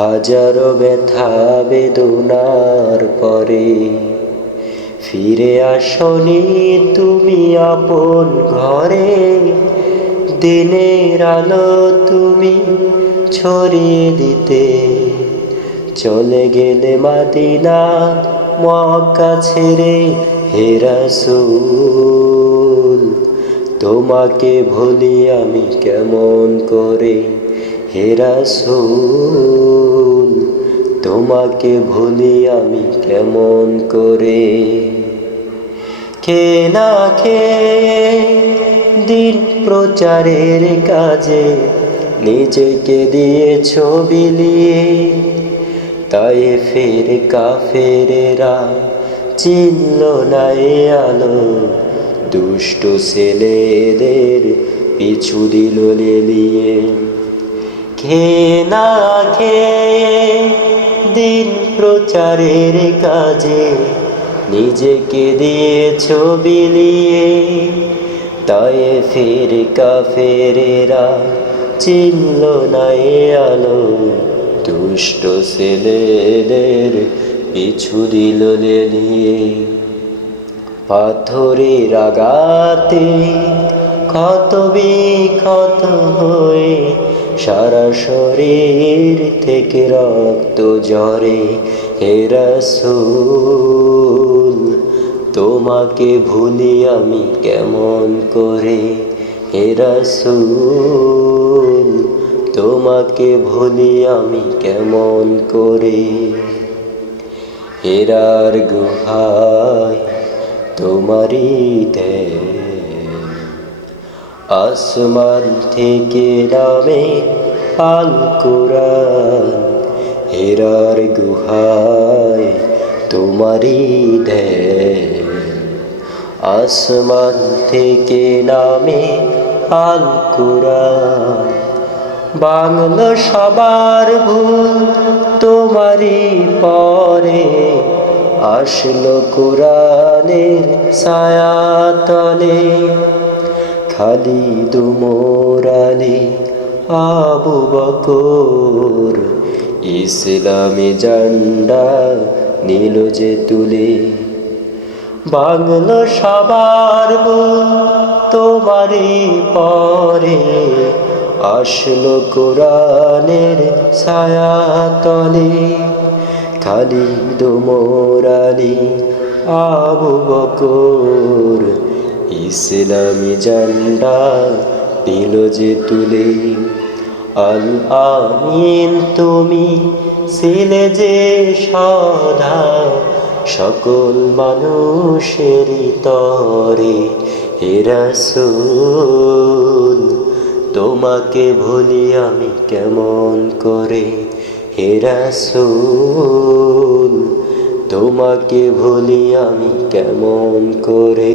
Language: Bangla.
হাজারো ব্যথা বেদনার পরে ফিরে আসনি তুমি আপন ঘরে। দিনের আলো তুমি ছড়িয়ে দিতে চলে গেলে মদিনা মক্কা ছেড়ে। হে রাসূল তোমাকে ভুলি আমি কেমন করে। হে রাসূল তোমাকে ভুলি আমি কেমন করে। কে না খেয়ে দিন প্রচারের কাজে নিজেকে দিয়েছ বিলিয়ে। তায়েফের কাফেরেরা চিনল না এ আলো, দুষ্ট ছেলেদের পিছু দিল লেলিয়ে। খেয়ে না খেয়ে দিন প্রচারের কাজে নিজেকে দিয়েছ বিলিয়ে। তায়েফের কাফেরেরা চিনল না এ আলো, দুষ্ট ছেলেদের পিছু দিল লেলিয়ে। পাথরের আঘাতে ক্ষত বিক্ষত হয়ে সারা শরীর থেকে রক্ত ঝরে। হে রাসূল তোমাকে ভুলি আমি কেমন করে। হে রাসূল তোমাকে ভুলি আমি কেমন করে। হেরার গুহায় তোমারি ধ্যান, আসমান থেকে নামে আল কুরআন। হেরার গুহায় তোমারি ধ্যান, আসমান থেকে নামে আল কুরআন। বাংলো সবার ভুল তোমারি পরে, আসলো কুরআনের ছায়াতলে। খালিদ ওমর আলী আবু বকর ইসলামী ঝান্ডা নিল যে তুলে। বাংলো সবার ভুল তোমারি পরে, আসলো কুরআনের ছায়াতলে। খালিদ ওমর আলী আবু বকর ইসলামী ঝান্ডা দিল যে তুলে। আল আমিন তুমি ছিলে যে সদা সকল মানুষের তরে। হে রাসূল তোমাকে ভুলি আমি কেমন করে। হে রাসূল তোমাকে ভুলি আমি কেমন করে।